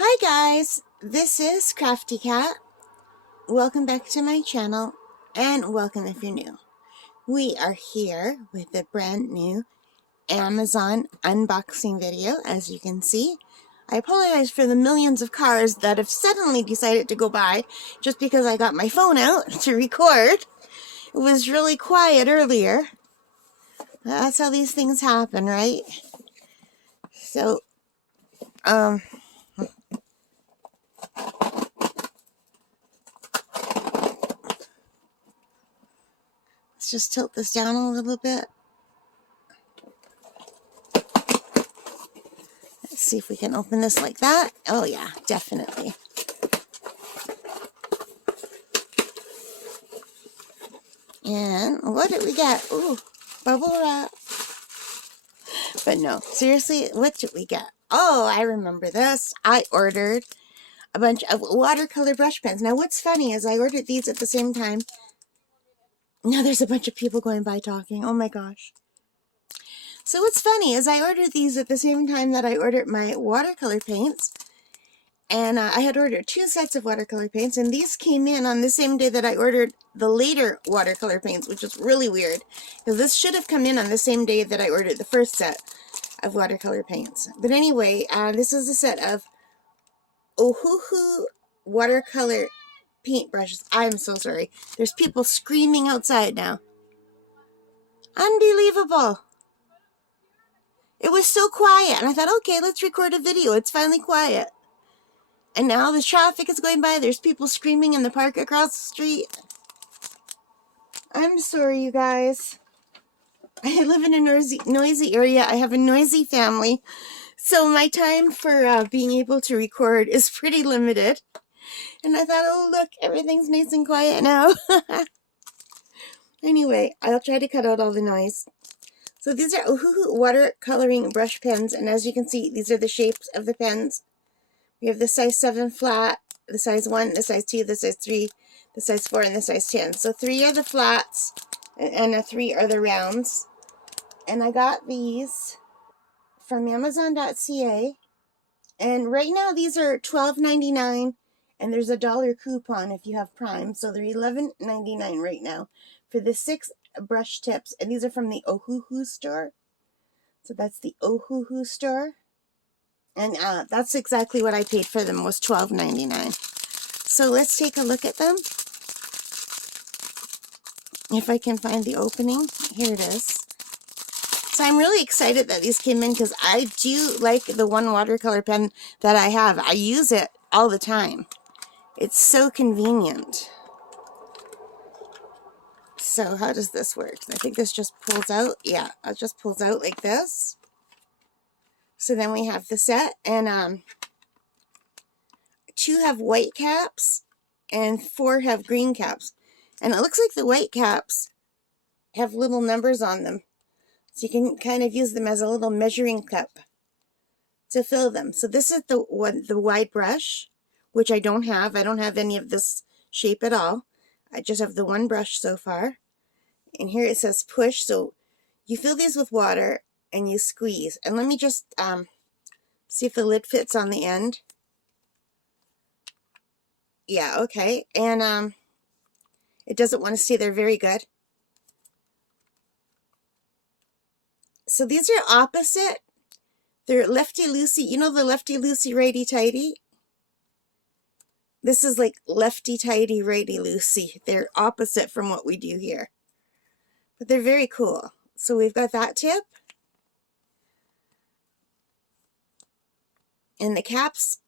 Hi guys, this is Crafty Cat. Welcome back to my channel, and welcome if you're new. We are here with a brand new Amazon unboxing video, as you can see. I apologize for the millions of cars that have suddenly decided to go by just because I got my phone out to record. It was really quiet earlier. That's how these things happen, right? So, let's just tilt this down a little bit. Let's see if we can open this like that. Oh yeah, definitely. And what did we get? Ooh, bubble wrap. But no, seriously, what did we get? Oh, I remember this. I ordered a bunch of watercolor brush pens. Now what's funny is I ordered these at the same time. Now there's a bunch of people going by talking. Oh my gosh. So what's funny is I ordered these at the same time that I ordered my watercolor paints. And I had ordered 2 sets of watercolor paints, and these came in on the same day that I ordered the later watercolor paints, which is really weird, because this should have come in on the same day that I ordered the first set of watercolor paints. But anyway, this is a set of Ohuhu watercolor paintbrushes. I'm so sorry. There's people screaming outside now. Unbelievable. It was so quiet, and I thought, okay, let's record a video. It's finally quiet. And now the traffic is going by. There's people screaming in the park across the street. I'm sorry, you guys. I live in a noisy area. I have a noisy family. So my time for being able to record is pretty limited. And I thought, oh, look, everything's nice and quiet now. Anyway, I'll try to cut out all the noise. So these are Ohuhu watercoloring brush pens. And as you can see, these are the shapes of the pens. We have the size 7 flat, the size 1, the size 2, the size 3, the size 4, and the size 10. So 3 are the flats, and 3 are the rounds. And I got these from Amazon.ca. And right now these are $12.99, and there's a $1 coupon if you have Prime. So they're $11.99 right now for the 6 brush tips. And these are from the Ohuhu store. So that's the Ohuhu store. And that's exactly what I paid for them, was $12.99. So let's take a look at them. If I can find the opening. Here it is. So I'm really excited that these came in, because I do like the one watercolor pen that I have. I use it all the time. It's so convenient. So how does this work? I think this just pulls out. Yeah, it just pulls out like this. So then we have the set, and 2 have white caps and 4 have green caps. And it looks like the white caps have little numbers on them. So you can kind of use them as a little measuring cup to fill them. So this is the wide brush, which I don't have. I don't have any of this shape at all. I just have the one brush so far. And here it says push. So you fill these with water and you squeeze. And let me just see if the lid fits on the end. Yeah, okay. And it doesn't want to stay there very good. So these are opposite. They're lefty-loosey. You know the lefty-loosey, righty-tighty? This is like lefty-tighty, righty-loosey. They're opposite from what we do here. But they're very cool. So we've got that tip. And the caps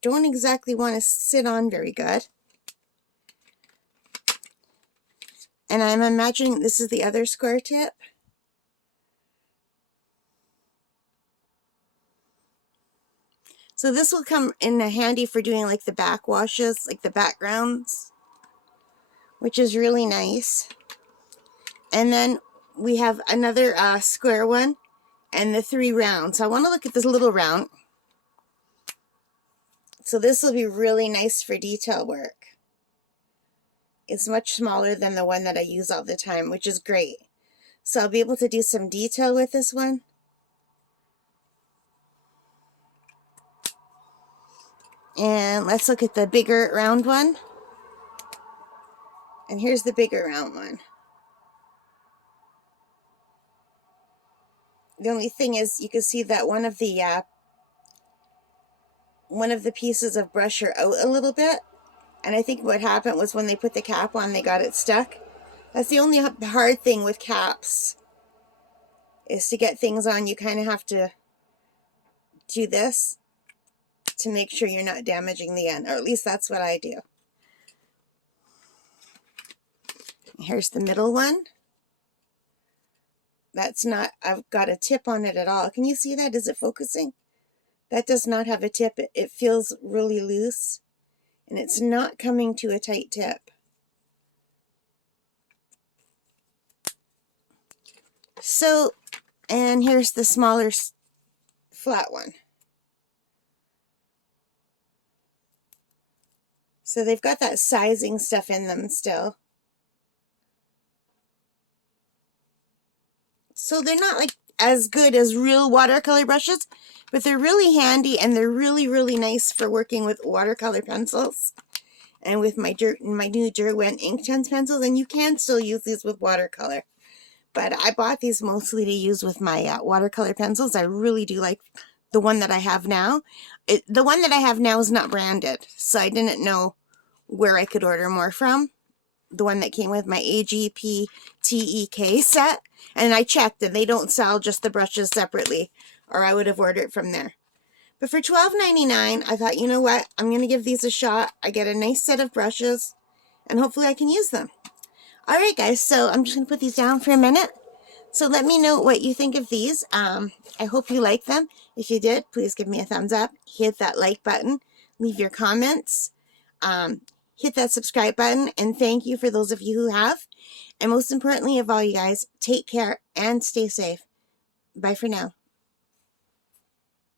don't exactly want to sit on very good. And I'm imagining this is the other square tip. So this will come in handy for doing like the back washes, like the backgrounds, which is really nice. And then we have another square one and the 3 rounds. So I want to look at this little round. So this will be really nice for detail work. It's much smaller than the one that I use all the time, which is great. So I'll be able to do some detail with this one. And let's look at the bigger round one. And here's the bigger round one. The only thing is you can see that one of the pieces of brush are out a little bit. And I think what happened was when they put the cap on, they got it stuck. That's the only hard thing with caps, is to get things on. You kind of have to do this to make sure you're not damaging the end, or at least that's what I do. Here's the middle one. That's not, I've got a tip on it at all. Can you see that? Is it focusing? That does not have a tip. It feels really loose, and it's not coming to a tight tip. So, and here's the smaller flat one. So they've got that sizing stuff in them still. So they're not like as good as real watercolor brushes, but they're really handy, and they're really, really nice for working with watercolor pencils and with my new Derwent Inktense pencils. And you can still use these with watercolor. But I bought these mostly to use with my watercolor pencils. I really do like the one that I have now. The one that I have now is not branded, so I didn't know where I could order more from. The one that came with my AGP-TEK set. And I checked, and they don't sell just the brushes separately, or I would have ordered from there. But for $12.99, I thought, you know what? I'm going to give these a shot. I get a nice set of brushes, and hopefully I can use them. Alright guys, so I'm just going to put these down for a minute. So let me know what you think of these. I hope you like them. If you did, please give me a thumbs up. Hit that like button. Leave your comments. Hit that subscribe button. And thank you for those of you who have. And most importantly of all, you guys, take care and stay safe. Bye for now.